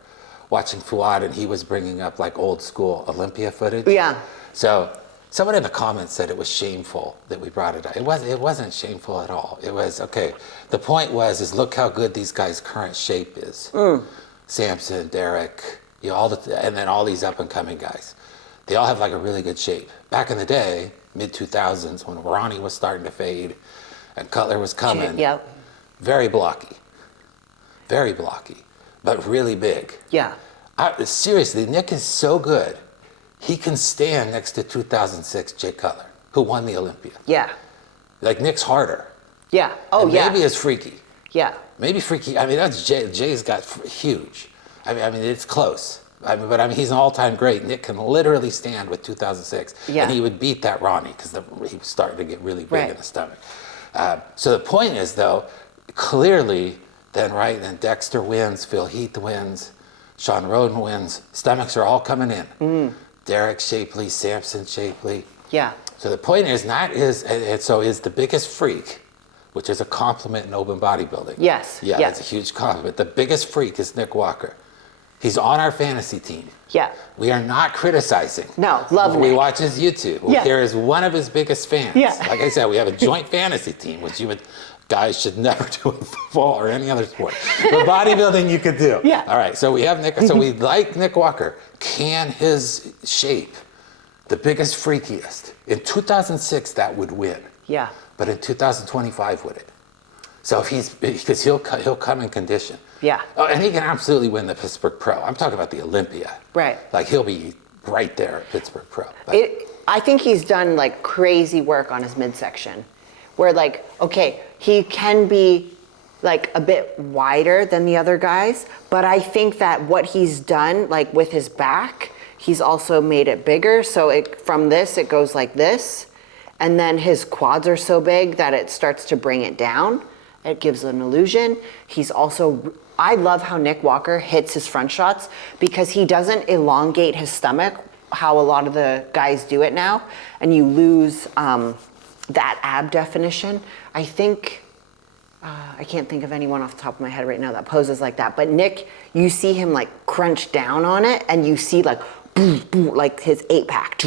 watching Fuad and he was bringing up like old school Olympia footage. Yeah. So someone in the comments said it was shameful that we brought it up. It wasn't shameful at all. It was, okay, the point is look how good these guys' current shape is. Samson, Derek, you know, and then all these up and coming guys. They all have like a really good shape. Back in the day, mid 2000s, when Ronnie was starting to fade and Cutler was coming, Yep. very blocky, but really big. Yeah. Seriously, Nick is so good. He can stand next to 2006 Jay Cutler, who won the Olympia. Yeah. Like Nick's harder. Yeah. Oh, and yeah. Maybe as freaky. Yeah. Maybe freaky. I mean, that's Jay. Jay's got huge. I mean, it's close. But he's an all-time great. Nick can literally stand with 2006, Yeah. and he would beat that Ronnie because he was starting to get really big Right. in the stomach. So the point is, though, clearly, then Dexter wins, Phil Heath wins, Sean Roden wins. Stomachs are all coming in. Derek Shapley, Samson Shapley. Yeah. So the point is, is the biggest freak, which is a compliment in open bodybuilding. Yes. Yeah, Yes. it's a huge compliment. The biggest freak is Nick Walker. He's on our fantasy team. Yeah. We are not criticizing. No, love We Nick. watch his YouTube. Yeah. Here is one of his biggest fans. Yeah. Like I said, we have a joint fantasy team, which guys should never do in football or any other sport. But bodybuilding you could do. Yeah. All right, so we have Nick. So we like Nick Walker. Can his shape, the biggest, freakiest, in 2006 that would win. Yeah. But in 2025 would it? So because he'll come in condition. Yeah. Oh, and he can absolutely win the Pittsburgh Pro. I'm talking about the Olympia. Right. Like he'll be right there at Pittsburgh Pro. But I think he's done like crazy work on his midsection where like, okay, he can be like a bit wider than the other guys, but I think that what he's done like with his back, he's also made it bigger. So from this, it goes like this. And then his quads are so big that it starts to bring it down. It gives an illusion. I love how Nick Walker hits his front shots because he doesn't elongate his stomach how a lot of the guys do it now, and you lose that ab definition. I think, I can't think of anyone off the top of my head right now that poses like that, but Nick, you see him like crunch down on it and you see like, boom, boom, like his 8-pack.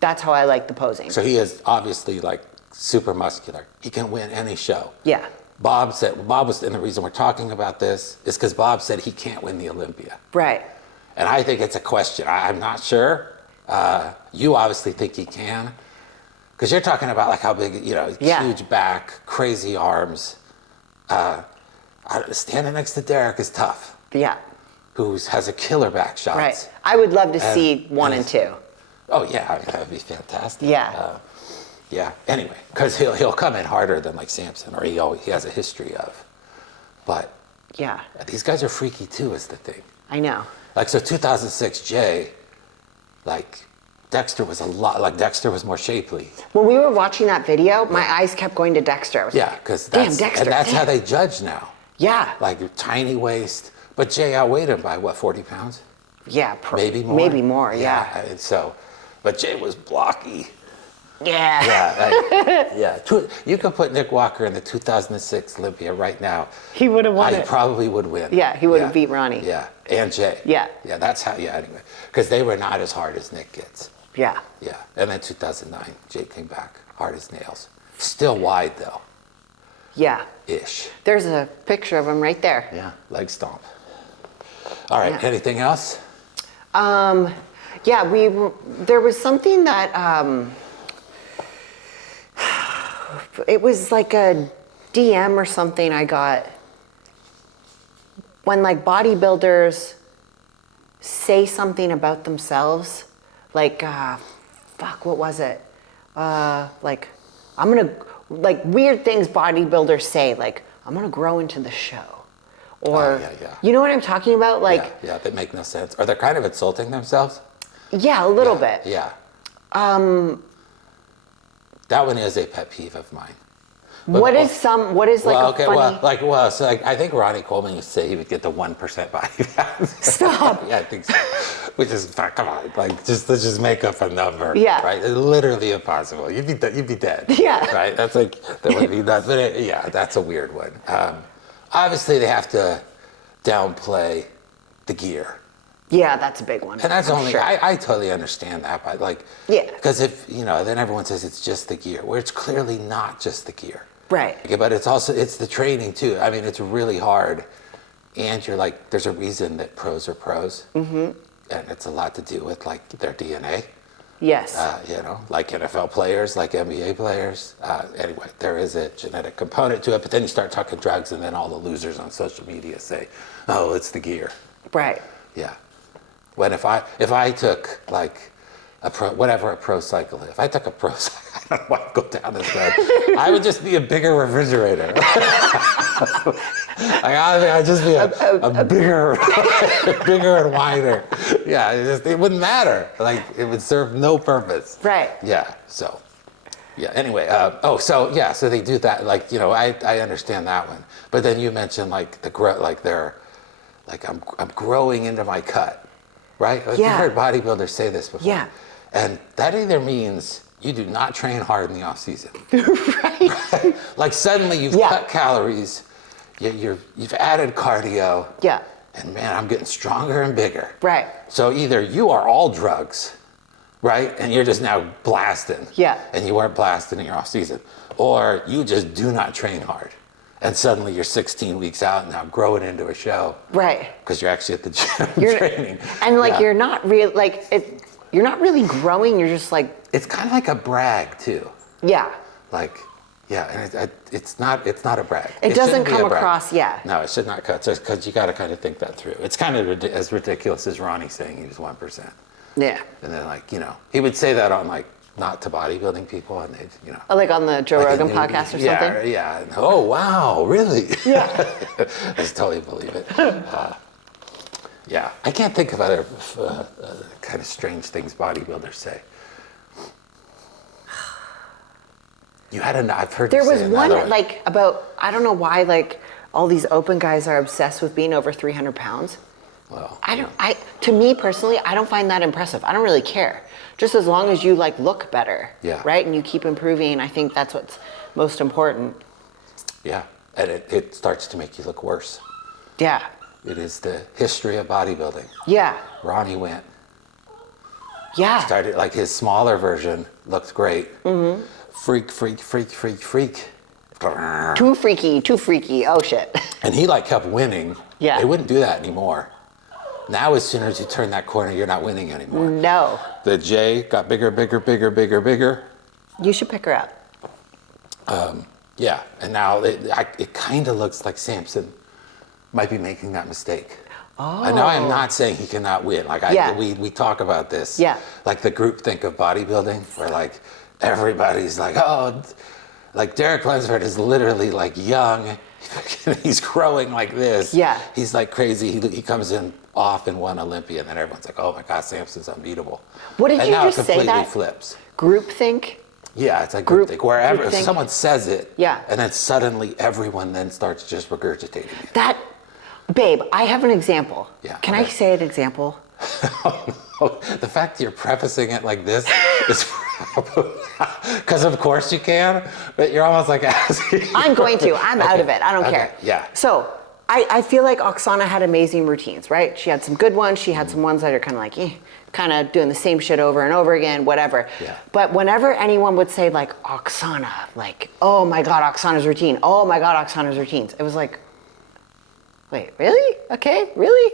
That's how I like the posing. so he is obviously like super muscular. He can win any show. Yeah. Bob was, and the reason we're talking about this is because Bob said he can't win the Olympia. Right. And I think it's a question. I'm not sure. You obviously think he can. Because you're talking about like how big, Yeah. huge back, crazy arms. Standing next to Derek is tough. Yeah. Who has a killer back shots. Right. I would love to see 1 and 2. Oh yeah, I mean, that would be fantastic. Yeah. Yeah. Anyway, because he'll come in harder than like Samson, or he has a history of. But Yeah. these guys are freaky too, is the thing. I know. Like so, 2006 Jay, like Dexter was Dexter was more shapely. When we were watching that video, my eyes kept going to Dexter. I was Yeah, like, because damn, Dexter. that's how damn. they judge now. Yeah. Like tiny waist, but Jay outweighed him by what, 40 pounds? Yeah. Maybe more. Maybe more. Yeah. And so, but Jay was blocky. Yeah. Yeah. You could put Nick Walker in the 2006 Olympia right now. He would have won He it. probably would win. Yeah, he would have beat Ronnie. Yeah, and Jay. Yeah. Yeah, that's how. Yeah, anyway, because they were not as hard as Nick gets. Yeah. Yeah, and then 2009, Jay came back hard as nails. Still wide though. Yeah. Ish. There's a picture of him right there. Yeah, leg stomp. All right. Yeah. Anything else? Yeah, there was something that, it was like a DM or something I got when like bodybuilders say something about themselves, like, fuck, what was it? Like, like weird things bodybuilders say, like, I'm gonna grow into the show. Or, you know what I'm talking about? Like, yeah, that make no sense. Or they're kind of insulting themselves. Yeah, a little bit. Yeah. That one is a pet peeve of mine. But, what is like funny? So I think Ronnie Coleman used to say he would get the 1% body fat. Stop. Yeah, I think so. Which is, come on, like, let's just make up a number. Yeah. Right? It's literally impossible. You'd be dead. Yeah. Right? That's like, that would be nuts. But that's a weird one. Obviously, they have to downplay the gear. Yeah, that's a big one. And that's only, sure. I totally understand that, but like, because if, then everyone says it's just the gear, where it's clearly not just the gear. Right. Okay, but it's the training too. I mean, it's really hard. And you're like, there's a reason that pros are pros. Mm-hmm. And it's a lot to do with like their DNA. Yes. Like NFL players, like NBA players. Anyway, there is a genetic component to it, but then you start talking drugs and then all the losers on social media say, oh, it's the gear. Right. Yeah. When if I took like a pro cycle, if I took a pro cycle, I don't want to go down this road. I would just be a bigger refrigerator. I'd just be a bigger and wider. Yeah, it wouldn't matter. Like it would serve no purpose. Right. Yeah. So. Yeah. Anyway. So they do that. Like I understand that one. But then you mentioned like I'm growing into my cut. Right? Like you've heard bodybuilders say this before. Yeah. And that either means you do not train hard in the off season. Right. Like suddenly you've cut calories, you've added cardio. Yeah. And man, I'm getting stronger and bigger. Right. So either you are all drugs, right? And you're just now blasting. Yeah. And you weren't blasting in your off season. Or you just do not train hard. And suddenly you're 16 weeks out now growing into a show. Right. Because you're actually at the gym training. And like you're not you're not really growing, you're just like. It's kind of like a brag too. Yeah. Like, and it's not a brag. It doesn't come across, No, it should not cut. So because you got to kind of think that through. It's kind of as ridiculous as Ronnie saying he was 1%. Yeah. And then he would say that on like, not to bodybuilding people, and they, like on the Joe Rogan podcast or something? Yeah. Oh, wow, really? Yeah. I just totally believe it. I can't think of other kind of strange things bodybuilders say. I've heard there you was say one one. like about, I don't know why, like all these open guys are obsessed with being over 300 pounds. Well, to me personally, I don't find that impressive. I don't really care. Just as long as you like look better, right? And you keep improving, I think that's what's most important. Yeah, and it starts to make you look worse. Yeah. It is the history of bodybuilding. Yeah. Ronnie went. Yeah. Started like his smaller version looked great. Mm-hmm. Freak. Too freaky. Oh shit. And he like kept winning. Yeah. They wouldn't do that anymore. Now, as soon as you turn that corner, you're not winning anymore. No. The J got bigger. You should pick her up. And now it kind of looks like Samson might be making that mistake. Oh. And now I'm not saying he cannot win. Like we talk about this. Yeah. Like the group think of bodybuilding, where like everybody's like, oh, like Derek Lunsford is literally like young. He's growing like this. Yeah. He's like crazy. He comes in off in one Olympia, and then everyone's like, oh my God, Samson's unbeatable. What did you just say that? And now it completely flips. Groupthink? Yeah, it's like groupthink. Wherever if someone says it, and then suddenly everyone then starts just regurgitating it. Babe, I have an example. Yeah. Can I say an example? The fact that you're prefacing it like this is because of course you can, but you're almost like asking. I'm going to. I'm out of it. I don't care. Yeah. So I feel like Oksana had amazing routines, right? She had some good ones. She had some ones that are kind of like, kind of doing the same shit over and over again, whatever. Yeah. But whenever anyone would say like Oksana, like, oh my God, Oksana's routine. Oh my God, Oksana's routines. It was like, wait, really? Okay, really?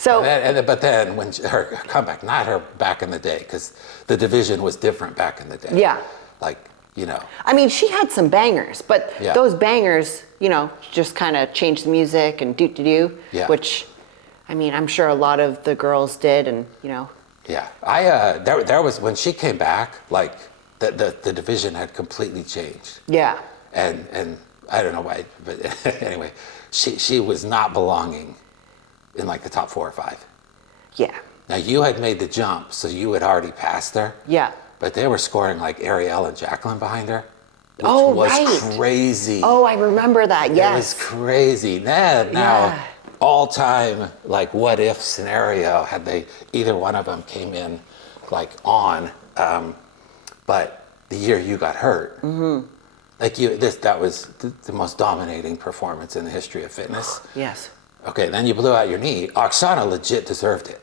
So, but then when her comeback, not her back in the day, because the division was different back in the day. yeah. Like, you know. I mean, she had some bangers, but Yeah. those bangers, you know, just kind of changed the music and do, Yeah. which, I mean, I'm sure a lot of the girls did, and you know. Yeah, there was, when she came back, like the division had completely changed. Yeah. And I don't know why, but anyway, she was not belonging in like the top 4 or 5. Yeah. Now you had made the jump, so you had already passed her. Yeah. But they were scoring like Ariel and Jacqueline behind her, which Oh, was right. crazy. Oh, I remember that. Yes. It was crazy. Now all-time like what if scenario had they either one of them came in like on, but the year you got hurt, like that was the most dominating performance in the history of fitness. Yes. Okay, then you blew out your knee. Oksana legit deserved it.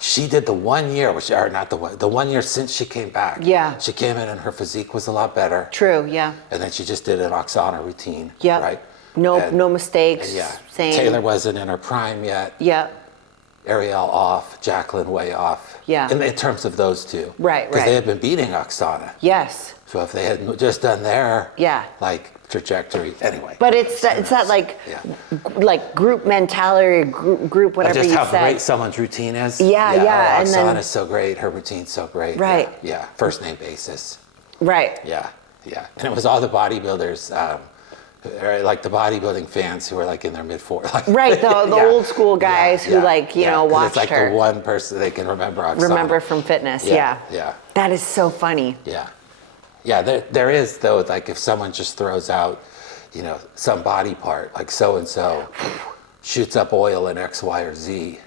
She did the 1 year, or not the 1 year since she came back. Yeah. She came in and her physique was a lot better. True. Yeah. And then she just did an Oksana routine. Yeah. Right? No mistakes. And yeah. Same. Taylor wasn't in her prime yet. Yeah. Ariel off. Jacqueline way off. Yeah. In terms of those two. Right. Because they had been beating Oksana. Yes. So if they had just done their like trajectory, anyway. But it's that like like group mentality, group whatever just you how said. great someone's routine is. Yeah. Oh, And then Oksana's so great. Her routine's so great. Right. Yeah. First name basis. Right. Yeah. And it was all the bodybuilders, like the bodybuilding fans who were like in their mid-40s. Like, Right. The old school guys who like you know watched it's like her. the one person they can remember Oksana. Remember from fitness. Yeah. That is so funny. Yeah, there is though, like if someone just throws out, you know, some body part, like so-and-so shoots up oil in X, Y, or Z,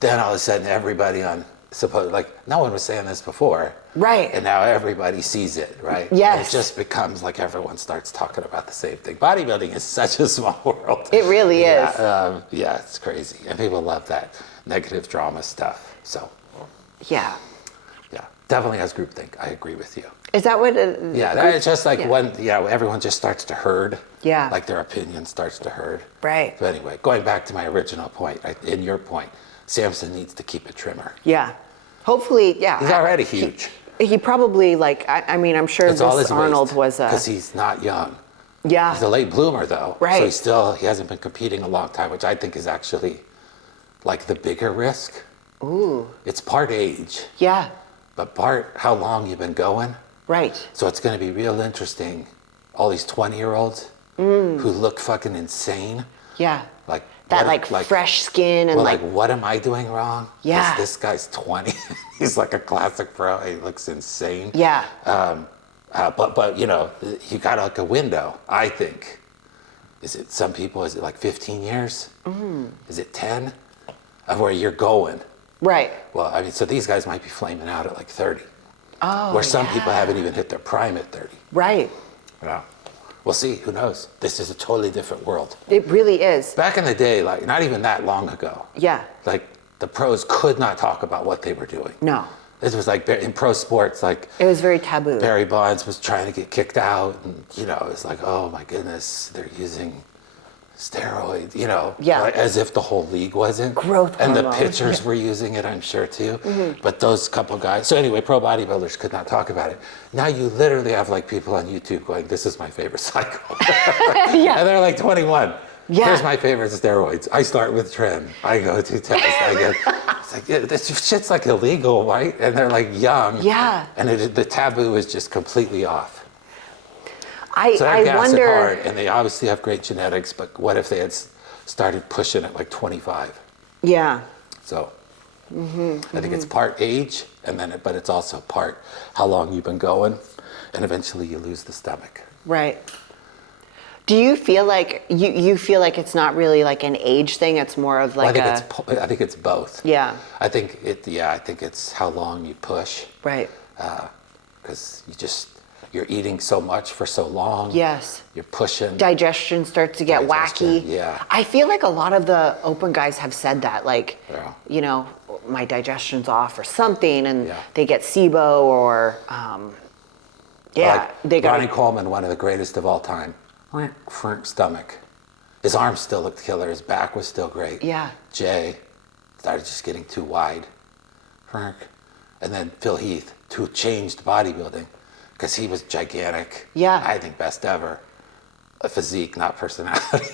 then all of a sudden everybody like no one was saying this before. Right. And now everybody sees it, right? Yes. And it just becomes like everyone starts talking about the same thing. Bodybuilding is such a small world. It really is. Yeah, it's crazy. And people love that negative drama stuff. So. Yeah. Yeah, definitely has groupthink. I agree with you. Is that what? It's just like when everyone just starts to herd. Yeah. Like their opinion starts to herd. Right. But anyway, going back to my original point, in your point, Samson needs to keep a trimmer. Yeah. Hopefully, yeah. He's already huge. He probably like. I mean, I'm sure It's all this his Arnold was a. because he's not young. Yeah. He's a late bloomer though. Right. So he hasn't been competing a long time, which I think is actually like the bigger risk. Ooh. It's part age. Yeah. But part how long you've been going. Right. So it's going to be real interesting. All these 20-year-olds who look fucking insane. Yeah. Like that fresh skin and like what am I doing wrong? Yeah. This guy's 20. He's like a classic pro. He looks insane. Yeah. But you know, you got like a window, I think. Is it some people, is it like 15 years? Is it 10? Of where you're going. Right. Well, I mean, so these guys might be flaming out at like 30. Oh, where some people haven't even hit their prime at 30. Right. Yeah. We'll see. Who knows? This is a totally different world. It really is. Back in the day, like not even that long ago. Yeah. Like the pros could not talk about what they were doing. No. This was like in pro sports, like it was very taboo. Barry Bonds was trying to get kicked out, and you know, it's like, oh my goodness, they're using steroids, you know, like, as if the whole league wasn't. Growth and hormone. the pitchers were using it, I'm sure too. But those couple guys. So anyway, pro bodybuilders could not talk about it. Now you literally have like people on YouTube going, "This is my favorite cycle," and they're like 21. Yeah. Here's my favorite steroids. I start with tren. I go to test. I get. It's like this shit's like illegal, right? And they're like young. Yeah. And the taboo is just completely off. I wonder. Hard, and they obviously have great genetics, but what if they had started pushing at like 25? Yeah. So I think it's part age, and then but it's also part how long you've been going, and eventually you lose the stomach. Right. Do you feel like you feel like it's not really like an age thing? It's more of like I think it's both. Yeah. I think it's how long you push. Right. Because you're eating so much for so long. Yes. You're pushing. Digestion starts to get wacky. Yeah. I feel like a lot of the open guys have said that, like, you know, my digestion's off or something, and they get SIBO or, they got Ronnie Coleman, one of the greatest of all time. Front stomach. His arms still looked killer. His back was still great. Yeah. Jay, started just getting too wide. And then Phil Heath, who changed bodybuilding, because he was gigantic. Yeah. I think best ever. A physique, not personality.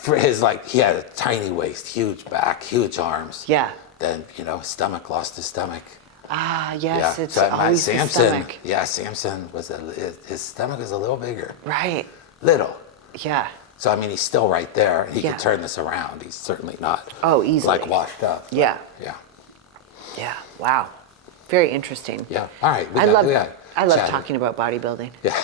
For his, like, he had a tiny waist, huge back, huge arms. Yeah. Then, you know, stomach, lost his stomach. Ah, yes, Yeah. it's So always the Samson, stomach. yeah, Samson was his stomach is a little bigger. Right. Little. Yeah. So, I mean, he's still right there. He Yeah. can turn this around. He's certainly not. Oh, easily. Like washed up. But, Yeah. Yeah. Yeah. Wow. Very interesting. Yeah. All right. I love chatted. talking about bodybuilding. Yeah.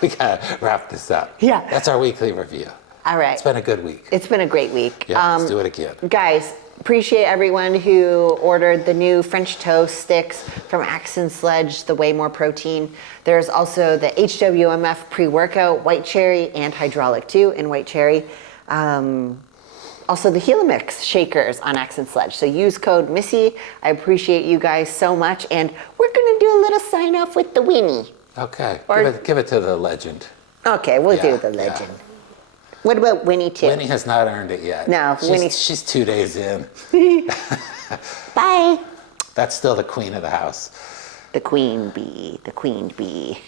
We got to wrap this up. Yeah. That's our weekly review. All right. It's been a good week. It's been a great week. Yeah. Let's do it again. Guys, appreciate everyone who ordered the new French toast sticks from Sledge, the Way More Protein. There's also the HWMF pre-workout, white cherry and hydraulic too in white cherry. Also the Helimix shakers on Sledge. So use code Missy. I appreciate you guys so much. And we're gonna do a little sign off with the Winnie. Okay. Or- Give it to the legend. Okay, we'll Yeah, do the yeah. legend. What about Winnie too? Winnie has not earned it yet. No, Winnie- She's 2 days in. Bye. That's still the queen of the house. The queen bee, the queen bee.